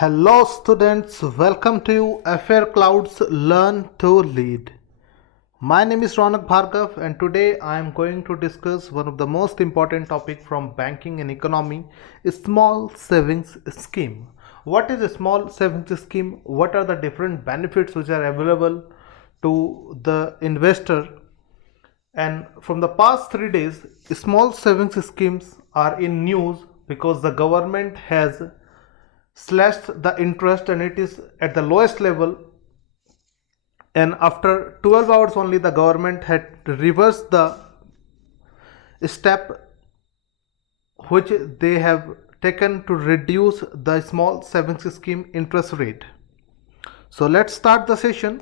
Hello students, welcome to AffairsCloud's Learn to Lead. My name is Ronak Bhargav and today I am going to discuss one of the most important topic from banking and economy, small savings scheme. What is a small savings scheme? What are the different benefits which are available to the investor? And from the past 3 days, small savings schemes are in news because the government has slashed the interest and it is at the lowest level, and after 12 hours only the government had reversed the step which they have taken to reduce the small savings scheme interest rate. So let's start the session.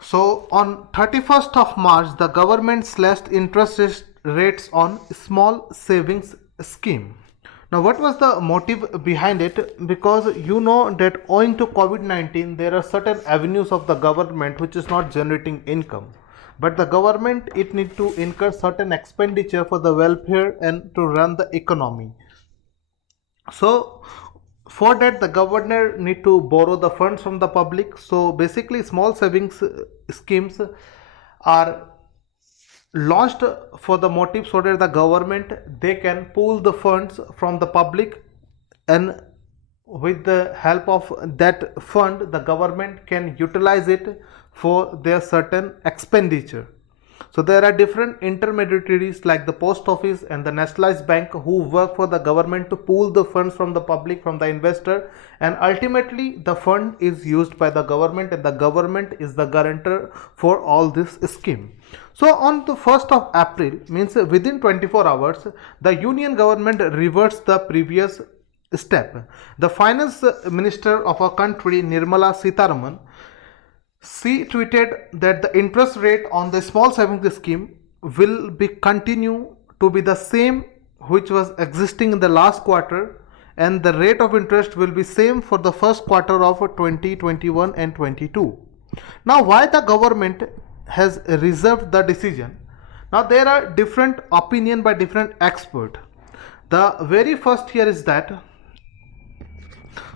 So on 31st of March the government slashed interest rates on small savings scheme. Now, what was the motive behind it? Because you know that owing to COVID-19, there are certain avenues of the government which is not generating income. But the government, it need to incur certain expenditure for the welfare and to run the economy. So, for that the governor need to borrow the funds from the public. So, basically small savings schemes are launched for the motive so that the government they can pool the funds from the public, and with the help of that fund the government can utilize it for their certain expenditure. So there are different intermediaries like the post office and the nationalized bank who work for the government to pool the funds from the public, from the investor, and ultimately the fund is used by the government and the government is the guarantor for all this scheme. So on the 1st of April, means within 24 hours, the union government reversed the previous step. The finance minister of our country, Nirmala Sitharaman, she tweeted that the interest rate on the small savings scheme will be continue to be the same which was existing in the last quarter, and the rate of interest will be same for the first quarter of 2021 and 22. Now, why the government has reserved the decision? Now, there are different opinion by different expert. The very first here is that,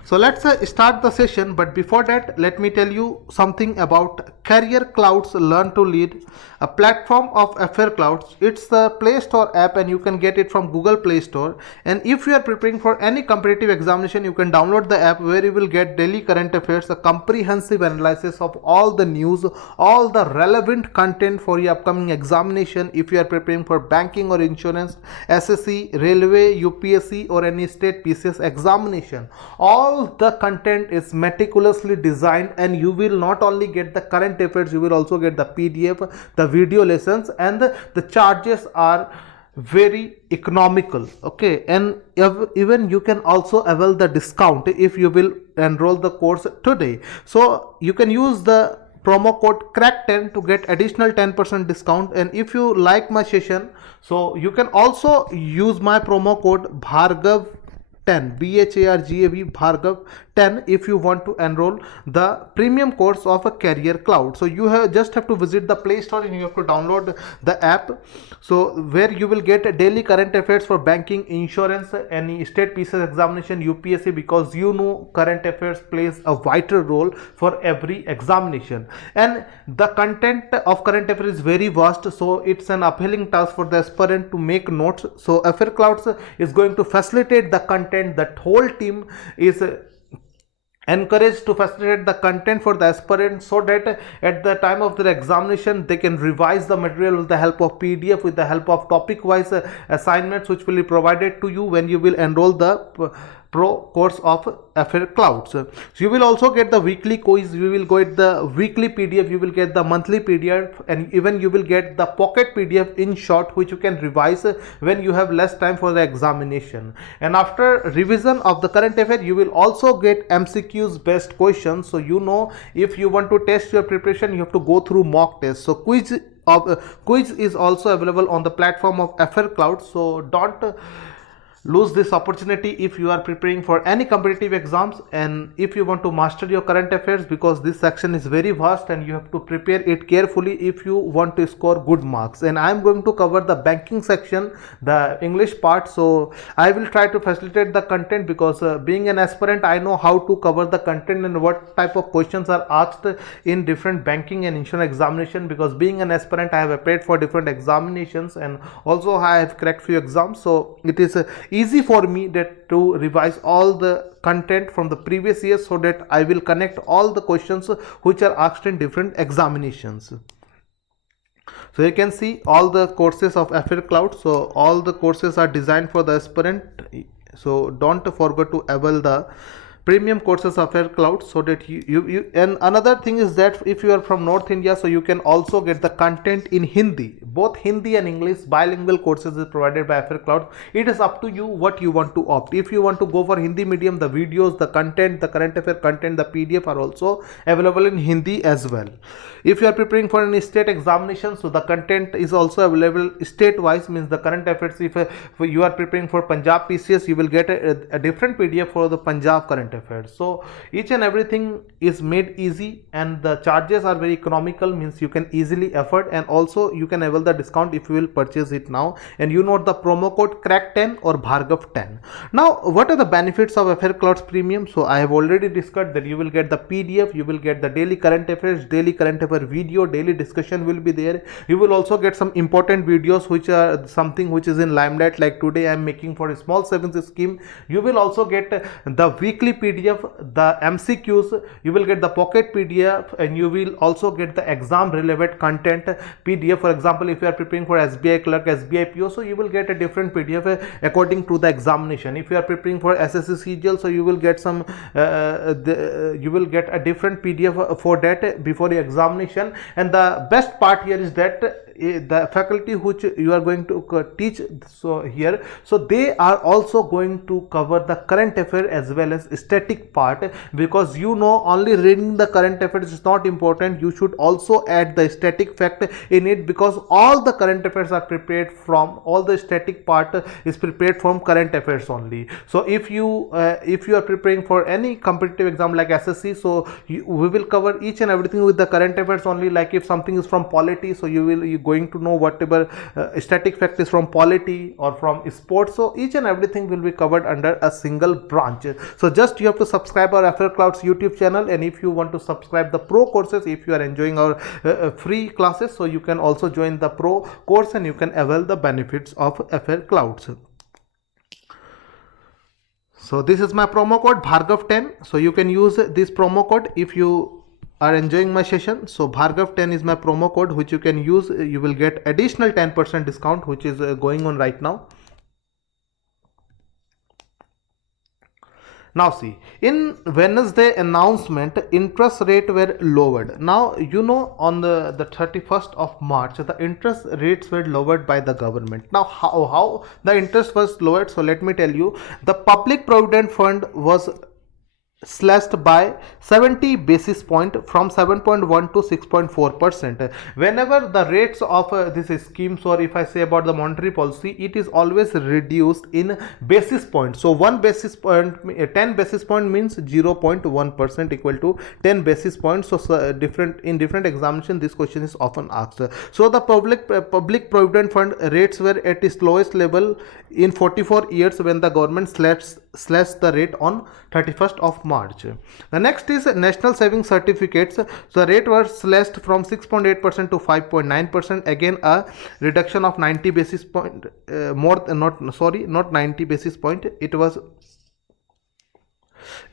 so let's start the session, but before that let me tell you something about CareerClouds Learn to Lead, a platform of AffairsClouds. It's the Play Store app and you can get it from Google Play Store, and if you are preparing for any competitive examination you can download the app where you will get daily current affairs, a comprehensive analysis of all the news, all the relevant content for your upcoming examination. If you are preparing for banking or insurance, SSC, railway, UPSC or any state PCS examination, all the content is meticulously designed, and you will not only get the current affairs, you will also get the PDF, the video lessons, and the charges are very economical. Okay, and even you can also avail the discount if you will enroll the course today. So you can use the promo code crack10 to get additional 10% discount, and if you like my session, so you can also use my promo code Bhargav 10 BHARGAV Bhargav 10 if you want to enroll the premium course of a CareerCloud. So you just have to visit the Play Store and you have to download the app, so where you will get a daily current affairs for banking, insurance, any state PCS examination, UPSC, because you know current affairs plays a vital role for every examination, and the content of current affairs is very vast, so it's an uphill task for the aspirant to make notes. So AffairsClouds is going to facilitate the content. That whole team is encouraged to facilitate the content for the aspirant, so that at the time of their examination they can revise the material with the help of PDF, with the help of topic wise assignments which will be provided to you when you will enroll the pro course of AffairsClouds. So you will also get the weekly quiz, you will get the weekly PDF, you will get the monthly PDF, and even you will get the pocket PDF in short which you can revise when you have less time for the examination. And after revision of the current affair you will also get MCQs based questions. So you know, if you want to test your preparation you have to go through mock tests. So quiz is also available on the platform of AffairsCloud. So don't lose this opportunity if you are preparing for any competitive exams, and if you want to master your current affairs, because this section is very vast and you have to prepare it carefully if you want to score good marks. And I am going to cover the banking section, the English part, so I will try to facilitate the content, because being an aspirant, I know how to cover the content and what type of questions are asked in different banking and insurance examination, because being an aspirant I have applied for different examinations and also I have cracked few exams, so it is easy for me that to revise all the content from the previous years, so that I will connect all the questions which are asked in different examinations. So you can see all the courses of AffairsCloud. So all the courses are designed for the aspirant, so don't forget to avail the premium courses of AffairsCloud, so that you and another thing is that if you are from North India, so you can also get the content in Hindi. Both Hindi and English bilingual courses is provided by AffairsCloud. It is up to you what you want to opt. If you want to go for Hindi medium, the videos, the content, the current affair content, the PDF are also available in Hindi as well. If you are preparing for an state examination, so the content is also available state wise, means the current affairs. If you are preparing for Punjab PCS, you will get a different PDF for the Punjab current affairs. So each and everything is made easy, and the charges are very economical, means you can easily afford, and also you can avail the discount if you will purchase it now, and you note the promo code crack10 or bhargav10. Now what are the benefits of AffairsCloud Premium? So I have already discussed that you will get the PDF, you will get the daily current affairs, daily current affairs video, daily discussion will be there. You will also get some important videos which are something which is in limelight, like today I am making for a small savings scheme. You will also get the weekly PDF, the MCQs, you will get the pocket PDF, and you will also get the exam relevant content PDF. For example, if you are preparing for SBI clerk, SBI PO, so you will get a different PDF according to the examination. If you are preparing for SSC CGL, so you will get some you will get a different PDF for that before the examination. And the best part here is that the faculty which you are going to teach, so here, so they are also going to cover the current affair as well as static part, because you know only reading the current affairs is not important, you should also add the static fact in it, because all the current affairs are prepared from, all the static part is prepared from current affairs only. So if you are preparing for any competitive exam like SSC, so we will cover each and everything with the current affairs only. Like if something is from polity, so you going to know whatever static fact is from polity or from sports, so each and everything will be covered under a single branch. So just you have to subscribe our AffairsClouds YouTube channel, and if you want to subscribe the pro courses, if you are enjoying our free classes, so you can also join the pro course and you can avail the benefits of AffairsClouds. So this is my promo code Bhargav10, so you can use this promo code if you are enjoying my session. So Bhargav10 is my promo code which you can use. You will get additional 10% discount which is going on right now. Now see, in Wednesday announcement, interest rate were lowered. Now you know on the 31st of March, the interest rates were lowered by the government. Now how the interest was lowered? So let me tell you, the public provident fund was slashed by 70 basis point from 7.1 to 6.4%. Whenever the rates of this schemes, or if I say about the monetary policy, it is always reduced in basis points. So 1 basis point, 10 basis point means 0.1% equal to 10 basis points. So different in different examination this question is often asked. So the public provident fund rates were at its lowest level in 44 years when the government slashed the rate on 31st of March. The next is national savings certificates. So the rate was slashed from 6.8% to 5.9%. Again a reduction of 90 basis point, not 90 basis point, it was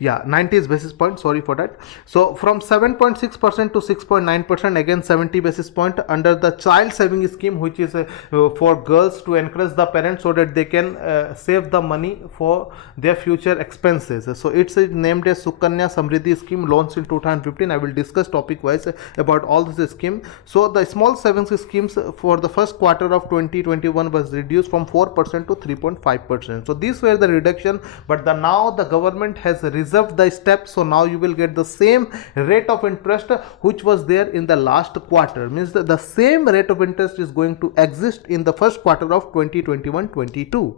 90 basis point, sorry for that. So from 7.6% to 6.9%, again 70 basis point under the child saving scheme, which is for girls to encourage the parents so that they can save the money for their future expenses. So it's named as Sukanya Samriddhi scheme, launched in 2015. I will discuss topic wise about all this scheme. So the small savings schemes for the first quarter of 2021 was reduced from 4% to 3.5%. So these were the reduction, but now the government has reserved the step, so now you will get the same rate of interest which was there in the last quarter, means the same rate of interest is going to exist in the first quarter of 2021-22.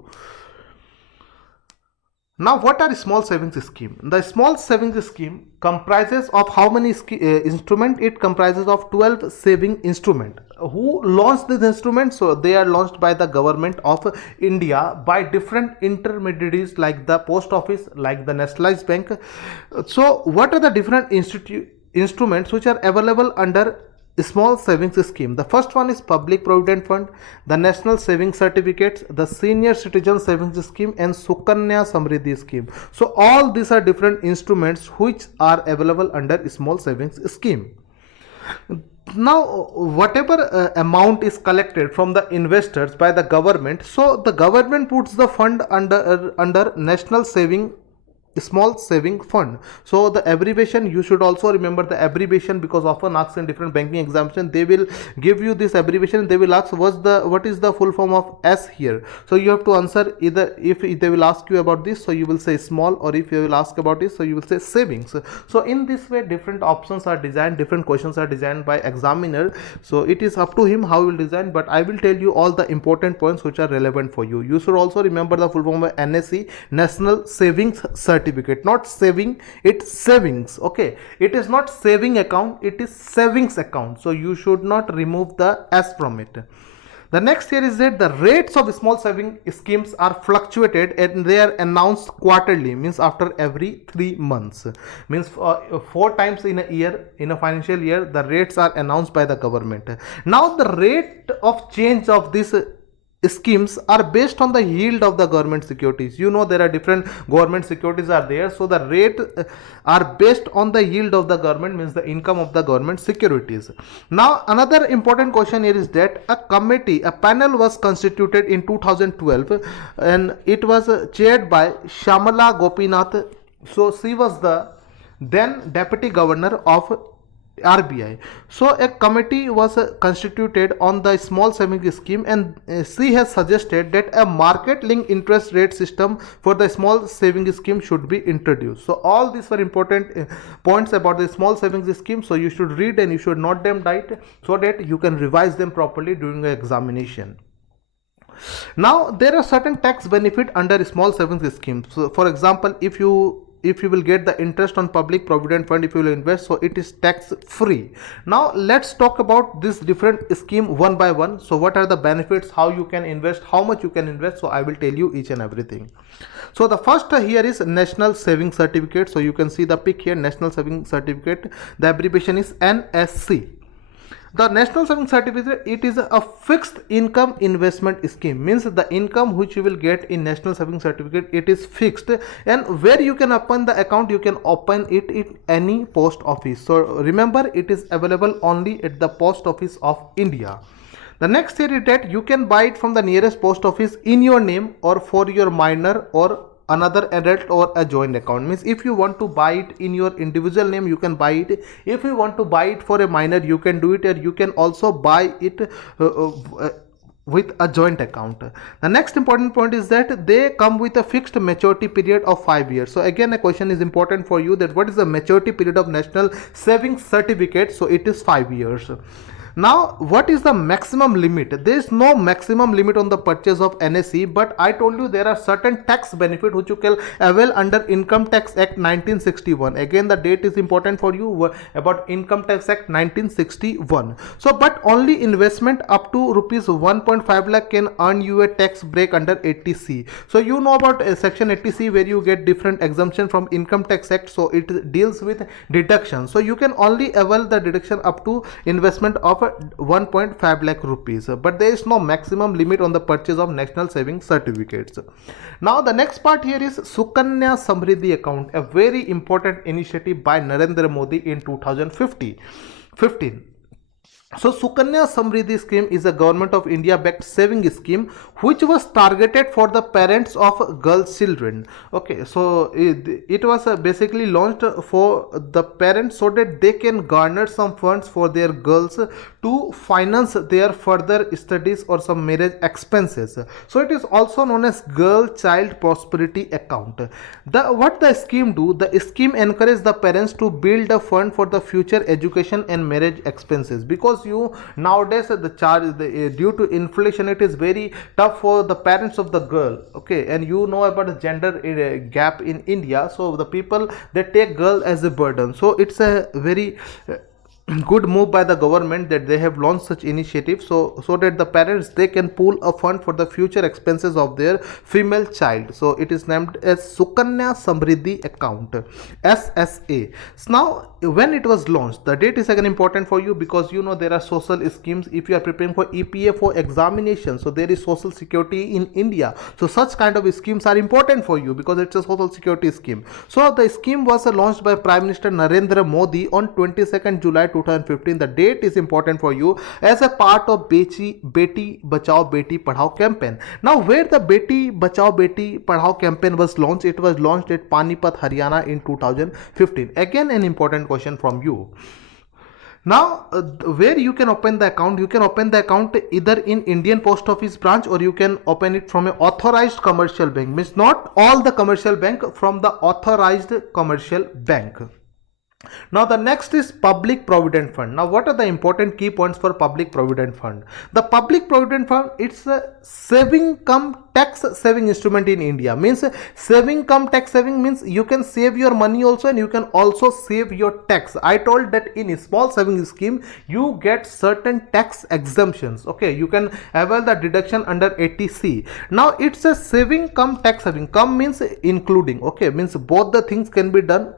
Now, what are small savings scheme? The small savings scheme comprises of how many instrument? It comprises of 12 saving instrument. Who launched this instrument? So they are launched by the government of India by different intermediaries like the post office, like the nationalized bank. So what are the different instruments which are available under small savings scheme? The first one is public provident fund, the national savings certificates, the senior citizen savings scheme, and Sukanya Samriddhi scheme. So all these are different instruments which are available under small savings scheme. Now whatever amount is collected from the investors by the government, so the government puts the fund under national saving small saving fund. So the abbreviation, you should also remember the abbreviation, because often asked in different banking examination they will give you this abbreviation. They will ask what is the full form of S here. So you have to answer either, if they will ask you about this, so you will say small, or if you will ask about this, so you will say savings. So in this way different options are designed, different questions are designed by examiner. So it is up to him how he will design, but I will tell you all the important points which are relevant for you. You should also remember the full form of NSC, National Savings Certificate, not saving, it's savings. Okay, it is not saving account, it is savings account. So you should not remove the S from it. The next here is that the rates of small saving schemes are fluctuated and they are announced quarterly, means after every 3 months, means 4 times in a year, in a financial year, the rates are announced by the government. Now the rate of change of this schemes are based on the yield of the government securities. You know there are different government securities are there, so the rate are based on the yield of the government, means the income of the government securities. Now another important question here is that a panel was constituted in 2012 and it was chaired by Shamala Gopinath. So she was the then deputy governor of RBI. So a committee was constituted on the small savings scheme, and she has suggested that a market linked interest rate system for the small savings scheme should be introduced. So all these were important points about the small savings scheme. So you should read and you should note them right, so that you can revise them properly during the examination. Now there are certain tax benefit under small savings scheme. So for example, if you will get the interest on public provident fund, if you will invest, so it is tax free. Now let's talk about this different scheme one by one. So what are the benefits, how you can invest, how much you can invest, so I will tell you each and everything. So the first here is national saving certificate. So you can see the pic here, national saving certificate, the abbreviation is NSC. The national saving certificate, it is a fixed income investment scheme, means the income which you will get in national saving certificate, it is fixed, and where you can open the account, you can open it in any post office. So remember, it is available only at the post office of India. The next here is that you can buy it from the nearest post office in your name or for your minor or another adult or a joint account. Means if you want to buy it in your individual name, you can buy it. If you want to buy it for a minor, you can do it, or you can also buy it with a joint account. The next important point is that they come with a fixed maturity period of 5 years. So again, a question is important for you, that what is the maturity period of national savings certificate? So it is 5 years. Now what is the maximum limit? There is no maximum limit on the purchase of NSE, but I told you there are certain tax benefit which you can avail under Income Tax Act 1961. Again, the date is important for you, about Income Tax Act 1961. So but only investment up to rupees 1.5 lakh can earn you a tax break under 80C. So you know about section 80C, where you get different exemption from Income Tax Act. So it deals with deduction. So you can only avail the deduction up to investment of 1.5 lakh rupees, but there is no maximum limit on the purchase of national savings certificates. Now the next part here is Sukanya Samriddhi account, a very important initiative by Narendra Modi in 2015. So Sukanya Samriddhi scheme is a Government of India backed saving scheme which was targeted for the parents of girl children. Okay, so it was basically launched for the parents so that they can garner some funds for their girls to finance their further studies or some marriage expenses. So it is also known as girl child prosperity account. What the scheme do, the scheme encourages the parents to build a fund for the future education and marriage expenses, because you nowadays due to inflation it is very tough for the parents of the girl, okay, and you know about the gender gap in India, so the people they take girl as a burden. So it's a very good move by the government that they have launched such initiatives, so that the parents they can pool a fund for the future expenses of their female child. So it is named as Sukanya Samriddhi account, SSA. So now when it was launched, the date is again important for you, because you know there are social schemes. If you are preparing for EPFO examination, so there is social security in India, so such kind of schemes are important for you because it's a social security scheme. So the scheme was launched by Prime Minister Narendra Modi on 22nd July 2015. The date is important for you as a part of Beti Bachao Beti Padhao campaign. Now where the Beti Bachao Beti Padhao campaign was launched, it was launched at Panipat, Haryana in 2015. Again an important question from you. Now where you can open the account, you can open the account either in Indian Post Office branch, or you can open it from an authorized commercial bank, means not all the commercial bank, from the authorized commercial bank. Now the next is Public Provident Fund. Now what are the important key points for Public Provident Fund? The Public Provident Fund, it's a saving cum tax saving instrument in India. Means saving cum tax saving means you can save your money also, and you can also save your tax. I told that in a small saving scheme you get certain tax exemptions, okay, you can avail the deduction under 80C. Now it's a saving cum tax saving. Cum means including, okay, means both the things can be done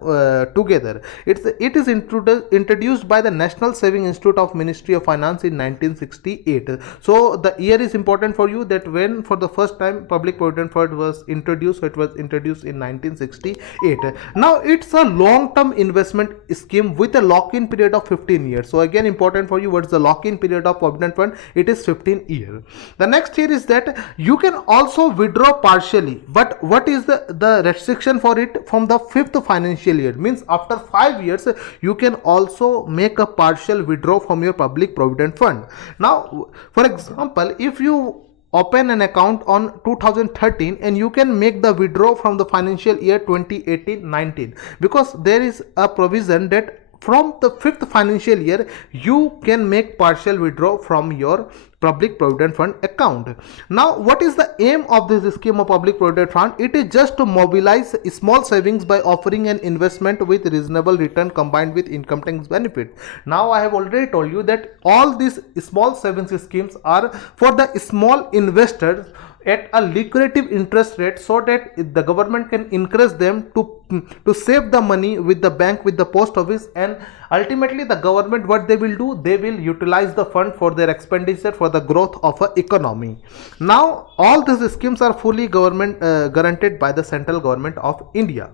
together. It is introduced by the National Saving Institute of Ministry of Finance in 1968. So the year is important for you, that when for the first time Public Provident Fund was introduced. So it was introduced in 1968. Now it's a long-term investment scheme with a lock-in period of 15 years. So again important for you, what's the lock-in period of Provident Fund? It is 15 years. The next here is that you can also withdraw partially, but what is the restriction for it? From the 5th financial year, means after 5 years you can also make a partial withdraw from your Public Provident Fund. Now for example, if you open an account on 2013 and you can make the withdraw from the financial year 2018-19, because there is a provision that from the 5th financial year you can make partial withdraw from your Public Provident Fund account. Now what is the aim of this scheme of Public Provident Fund? It is just to mobilize small savings by offering an investment with reasonable return combined with income tax benefit. Now I have already told you that all these small savings schemes are for the small investors at a lucrative interest rate, so that the government can encourage them to save the money with the bank, with the post office, and ultimately the government, what they will do, they will utilize the fund for their expenditure for the growth of a economy. Now all these schemes are fully government guaranteed by the central government of India.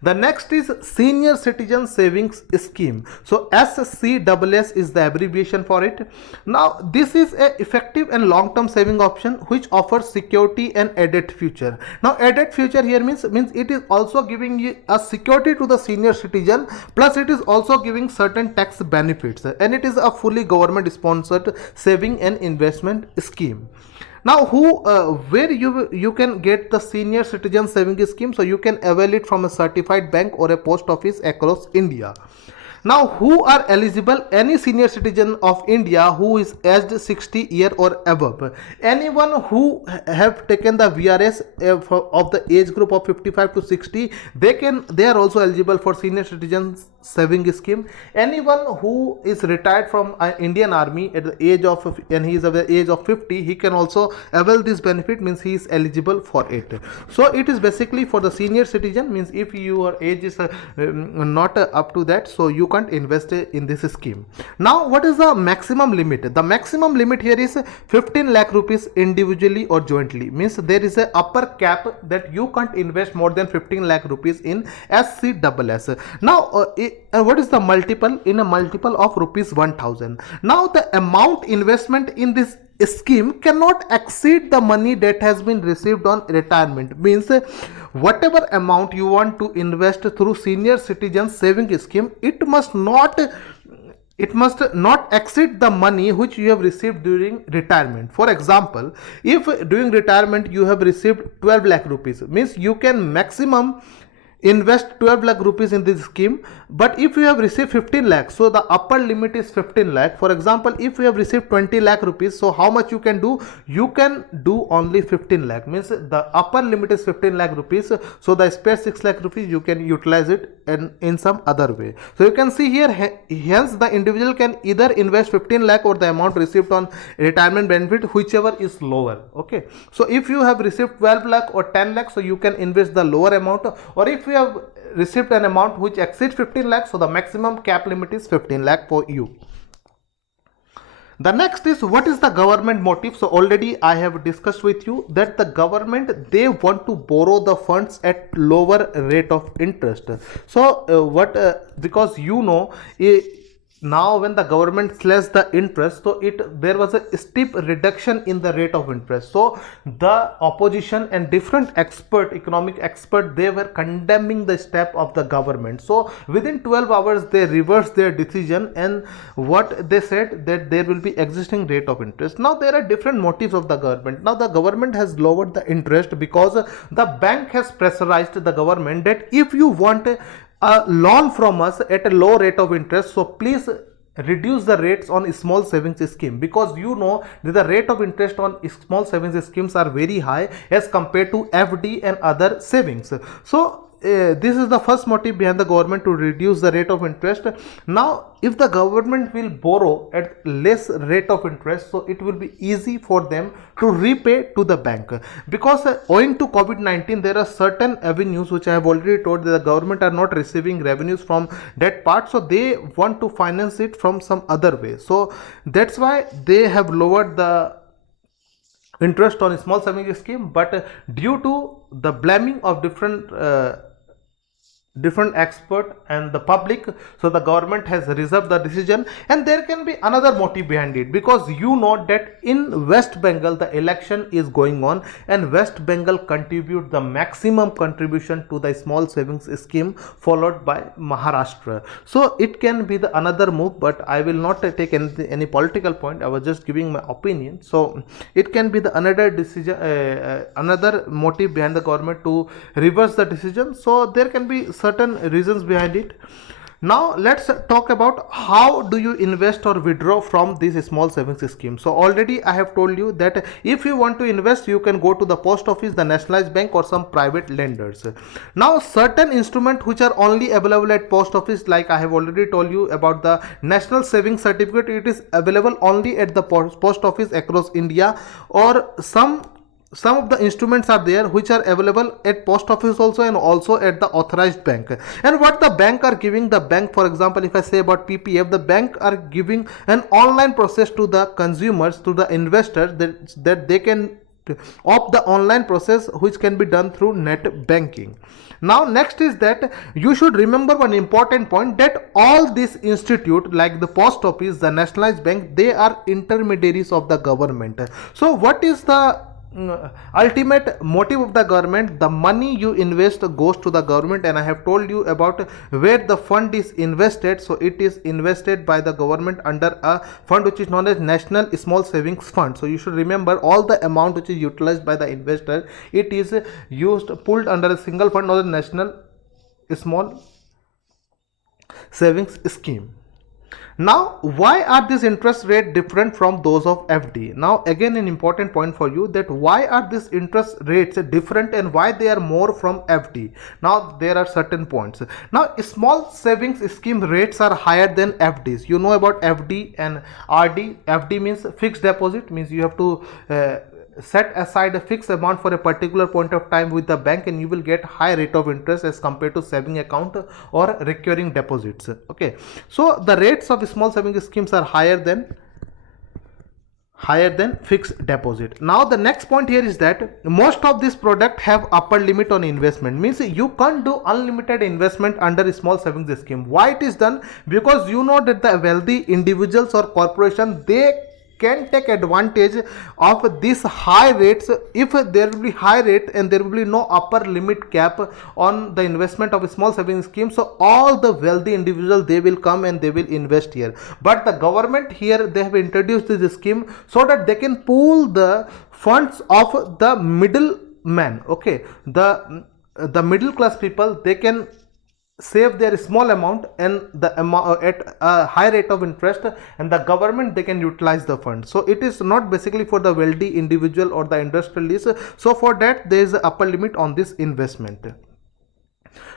The next is Senior Citizen Savings Scheme. So SCSS is the abbreviation for it. Now this is a effective and long-term saving option which offers security and added future. Now added future here means it is also giving you a security to the senior citizen, plus it is also giving certain tax benefits, and it is a fully government sponsored saving and investment scheme. Now where you can get the Senior Citizen Savings Scheme? So you can avail it from a certified bank or a post office across India. Now who are eligible? Any senior citizen of India who is aged 60 year or above. Anyone who have taken the VRS of the age group of 55 to 60, they are also eligible for Senior Citizen Saving Scheme. Anyone who is retired from Indian Army at the age of, and he is of the age of 50, he can also avail this benefit, means he is eligible for it. So it is basically for the senior citizen, means if your age is not up to that, so you can't invest in this scheme. Now what is the maximum limit? The maximum limit here is 15 lakh rupees individually or jointly, means there is a upper cap that you can't invest more than 15 lakh rupees in SCSS. Now what is the multiple? In a multiple of rupees 1000. Now the amount investment in this scheme cannot exceed the money that has been received on retirement, means whatever amount you want to invest through Senior Citizen Saving Scheme, it must not it must not exceed the money which you have received during retirement. For example, if during retirement you have received 12 lakh rupees, means you can maximum invest 12 lakh rupees in this scheme. But if you have received 15 lakh, so the upper limit is 15 lakh. For example, if you have received 20 lakh rupees, so how much you can do? You can do only 15 lakh, means the upper limit is 15 lakh rupees. So the spare 6 lakh rupees you can utilize it in some other way. So you can see here, hence the individual can either invest 15 lakh or the amount received on retirement benefit, whichever is lower. Okay, so if you have received 12 lakh or 10 lakh, so you can invest the lower amount. Or if you have received an amount which exceeds 15 lakh, so the maximum cap limit is 15 lakh for you. The next is, what is the government motive? So already I have discussed with you that the government, they want to borrow the funds at lower rate of interest. So because you know, now when the government slashed the interest, so there was a steep reduction in the rate of interest. So the opposition and different economic expert, they were condemning the step of the government. So within 12 hours they reversed their decision, and what they said, that there will be existing rate of interest. Now there are different motives of the government. Now the government has lowered the interest because the bank has pressurized the government that if you want a loan from us at a low rate of interest, so please reduce the rates on small savings scheme, because you know that the rate of interest on small savings schemes are very high as compared to FD and other savings. So this is the first motive behind the government to reduce the rate of interest. Now if the government will borrow at less rate of interest, so it will be easy for them to repay to the bank, because owing to COVID-19 there are certain avenues which I have already told that the government are not receiving revenues from that part, so they want to finance it from some other way. So that's why they have lowered the interest on a small savings scheme. But due to the blaming of different expert and the public, so the government has reserved the decision. And there can be another motive behind it, because you know that in West Bengal the election is going on, and West Bengal contribute the maximum contribution to the small savings scheme, followed by Maharashtra. So it can be the another move, but I will not take any political point. I was just giving my opinion. So it can be the another decision, another motive behind the government to reverse the decision. So there can be certain reasons behind it. Now let's talk about how do you invest or withdraw from this small savings scheme. So already I have told you that if you want to invest, you can go to the post office, the nationalized bank, or some private lenders. Now certain instruments which are only available at post office, like I have already told you about the national savings certificate, it is available only at the post office across India. Or some of the instruments are there which are available at post office also, and also at the authorized bank. And what the bank are giving, the bank, for example, if I say about PPF, the bank are giving an online process to the consumers, to the investors, that they can opt the online process which can be done through net banking. Now next is that you should remember one important point, that all these institute like the post office, the nationalized bank, they are intermediaries of the government. So what is the ultimate motive of the government? The money you invest goes to the government, and I have told you about where the fund is invested. So it is invested by the government under a fund which is known as National Small Savings Fund. So you should remember all the amount which is utilized by the investor, it is pulled under a single fund or the National Small Savings Scheme. Now why are these interest rate different from those of FD? Now again an important point for you, that why are these interest rates different and why they are more from FD. Now there are certain points. Now small savings scheme rates are higher than FDs. You know about FD and RD. FD means fixed deposit, means you have to set aside a fixed amount for a particular point of time with the bank, and you will get high rate of interest as compared to saving account or recurring deposits. Okay, so the rates of small savings schemes are higher than fixed deposit. Now the next point here is that most of these products have upper limit on investment, means you can't do unlimited investment under a small savings scheme. Why it is done? Because you know that the wealthy individuals or corporation, they can take advantage of these high rates. If there will be high rate and there will be no upper limit cap on the investment of a small savings scheme, so all the wealthy individuals, they will come and they will invest here. But the government here, they have introduced this scheme so that they can pool the funds of the middleman. Okay, the middle class people, they can save their small amount and the amount at a high rate of interest, and the government, they can utilize the fund. So it is not basically for the wealthy individual or the industrialist. So for that, there is an upper limit on this investment.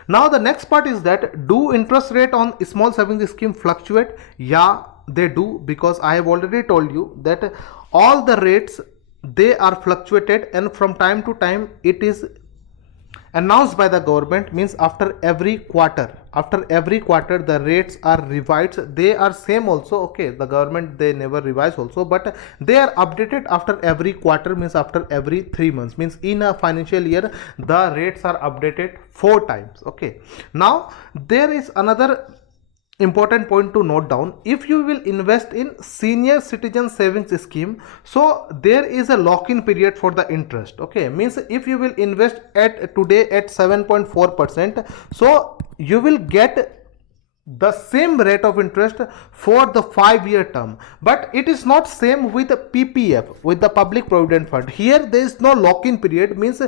Now the next part is that, do interest rate on small savings scheme fluctuate? Yeah, they do, because I have already told you that all the rates, they are fluctuated, and from time to time it is announced by the government. Means after every quarter the rates are revised. They are same also. Okay, the government, they never revise also, but they are updated after every quarter, means after every 3 months. Means in a financial year the rates are updated 4 times. Okay, now there is another important point to note down. If you will invest in senior citizen savings scheme, so there is a lock-in period for the interest. Okay, means if you will invest at today at 7.4%, so you will get the same rate of interest for the 5-year term. But it is not same with PPF, with the public provident fund. Here there is no lock-in period. Means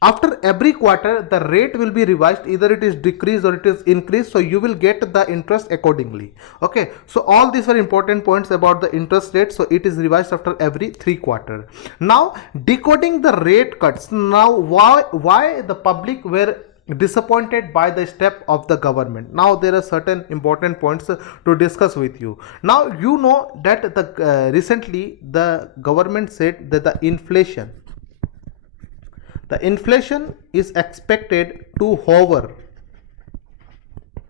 after every quarter the rate will be revised, either it is decreased or it is increased, so you will get the interest accordingly. Okay, so all these are important points about the interest rate. So it is revised after every 3 quarters. Now decoding the rate cuts. Now why the public were disappointed by the step of the government? Now there are certain important points to discuss with you. Now you know that the recently the government said that the inflation is expected to hover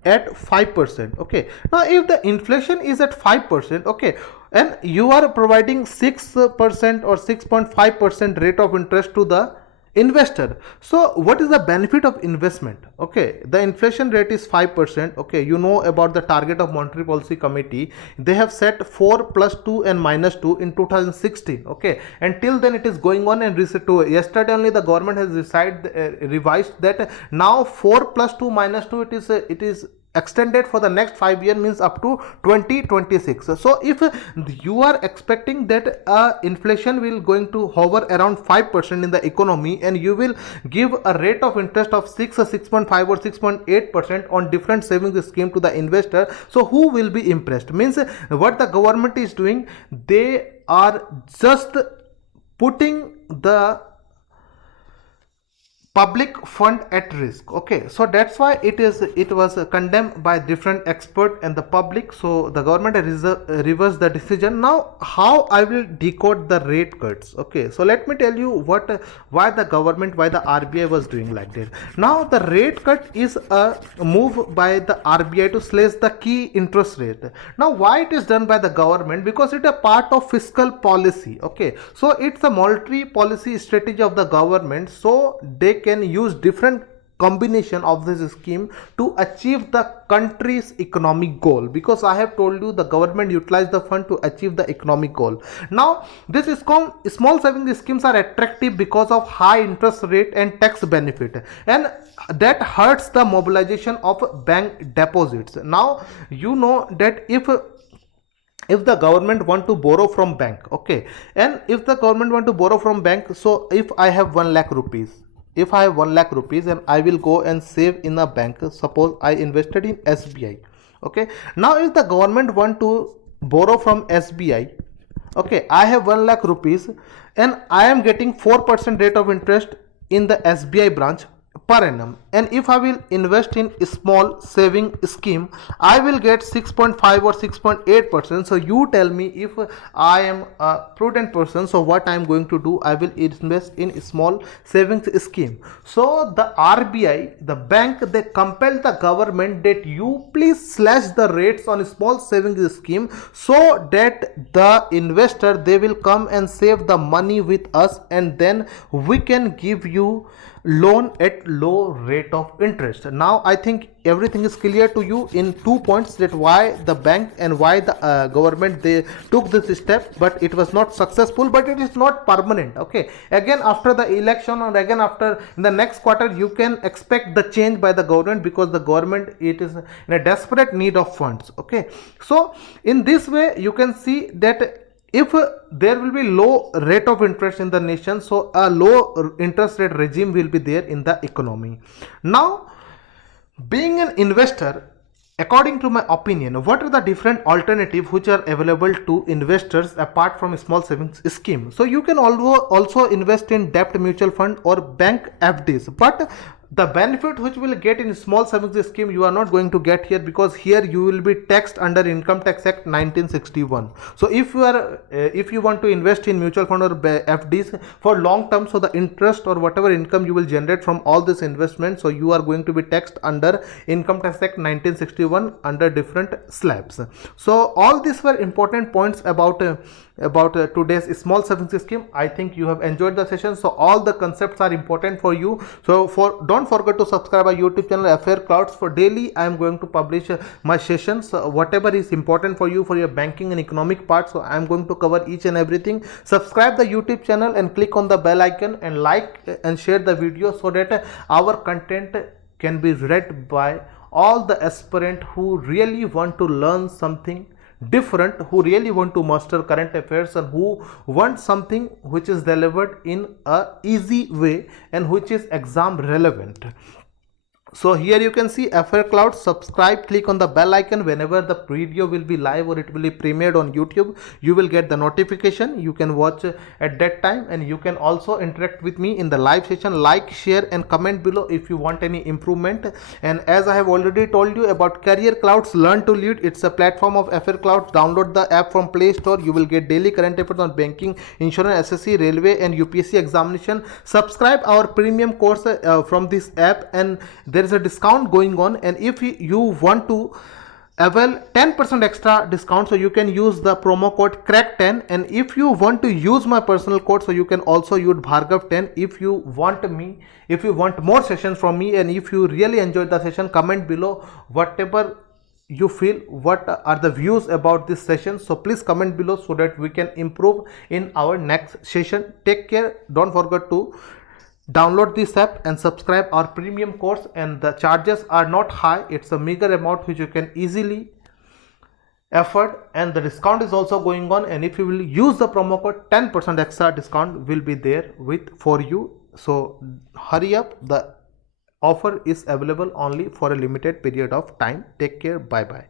at 5%. Okay, now if the inflation is at 5%, okay, and you are providing 6% or 6.5% rate of interest to the investor, so what is the benefit of investment? Okay, the inflation rate is 5%. Okay, you know about the target of monetary policy committee, they have set 4 plus 2 and minus 2 in 2016. Okay, and till then it is going on, and yesterday only the government has revised that now 4 plus 2 minus 2, it is extended for the next 5 years, means up to 2026. So if you are expecting that inflation will going to hover around 5% in the economy, and you will give a rate of interest of 6 or 6.5 or 6.8% on different savings scheme to the investor, so who will be impressed? Means what the government is doing, they are just putting the public fund at risk. Okay, so that's why it was condemned by different expert and the public. So the government has reversed the decision. Now how I will decode the rate cuts? Okay, so let me tell you why the RBI was doing like that. Now the rate cut is a move by the RBI to slash the key interest rate. Now why it is done by the government? Because it is a part of fiscal policy. Okay, so it's a monetary policy strategy of the government, so they can use different combination of this scheme to achieve the country's economic goal, because I have told you the government utilized the fund to achieve the economic goal. Now this is small savings schemes are attractive because of high interest rate and tax benefit, and that hurts the mobilization of bank deposits. Now you know that if the government want to borrow from bank, okay, and if the government want to borrow from bank, so if I have 1 lakh rupees, and I will go and save in a bank, suppose I invested in SBI. Okay, now if the government want to borrow from SBI, okay, I have 1 lakh rupees and I am getting 4% rate of interest in the SBI branch per annum, and if I will invest in a small saving scheme, I will get 6.5 or 6.8%. so you tell me, if I am a prudent person, so what I am going to do? I will invest in a small savings scheme. So the RBI, the bank, they compel the government that you please slash the rates on a small savings scheme, so that the investor, they will come and save the money with us, and then we can give you loan at low rate of interest. Now I think everything is clear to you in 2 points, that why the bank and why the government they took this step, but it was not successful, but it is not permanent. Okay, again after the election or again after in the next quarter you can expect the change by the government, because the government it is in a desperate need of funds. Okay, so in this way you can see that if there will be low rate of interest in the nation, so a low interest rate regime will be there in the economy. Now, being an investor, according to my opinion, what are the different alternatives which are available to investors apart from a small savings scheme? So you can also invest in debt mutual fund or bank FDs, but the benefit which will get in small savings scheme you are not going to get here, because here you will be taxed under Income Tax Act 1961. So if you want to invest in mutual fund or FDs for long term, so the interest or whatever income you will generate from all this investment, so you are going to be taxed under Income Tax Act 1961 under different slabs. So all these were important points about today's small savings scheme. I think you have enjoyed the session, so all the concepts are important for you. So don't forget to subscribe our YouTube channel AffairsClouds. For daily I am going to publish my sessions, whatever is important for you for your banking and economic part, so I am going to cover each and everything. Subscribe the YouTube channel and click on the bell icon and like and share the video, so that our content can be read by all the aspirant who really want to learn something different, who really want to master current affairs, and who want something which is delivered in a easy way and which is exam relevant. So here you can see AffairsCloud. Subscribe, click on the bell icon. Whenever the video will be live or it will be premiered on YouTube, you will get the notification. You can watch at that time, and you can also interact with me in the live session. Like, share and comment below if you want any improvement. And as I have already told you about CareerClouds Learn to Lead, it's a platform of AffairsClouds. Download the app from Play Store. You will get daily current affairs on banking, insurance, SSC, railway and UPSC examination. Subscribe our premium course from this app, and there is a discount going on, and if you want to avail 10% extra discount, so you can use the promo code crack10, and if you want to use my personal code, so you can also use bhargav10. If you want more sessions from me, and if you really enjoyed the session, comment below whatever you feel, what are the views about this session. So please comment below so that we can improve in our next session. Take care. Don't forget to download this app and subscribe our premium course, and the charges are not high. It's a meager amount which you can easily afford, and the discount is also going on, and if you will use the promo code, 10% extra discount will be there for you. So hurry up, the offer is available only for a limited period of time. Take care. Bye bye.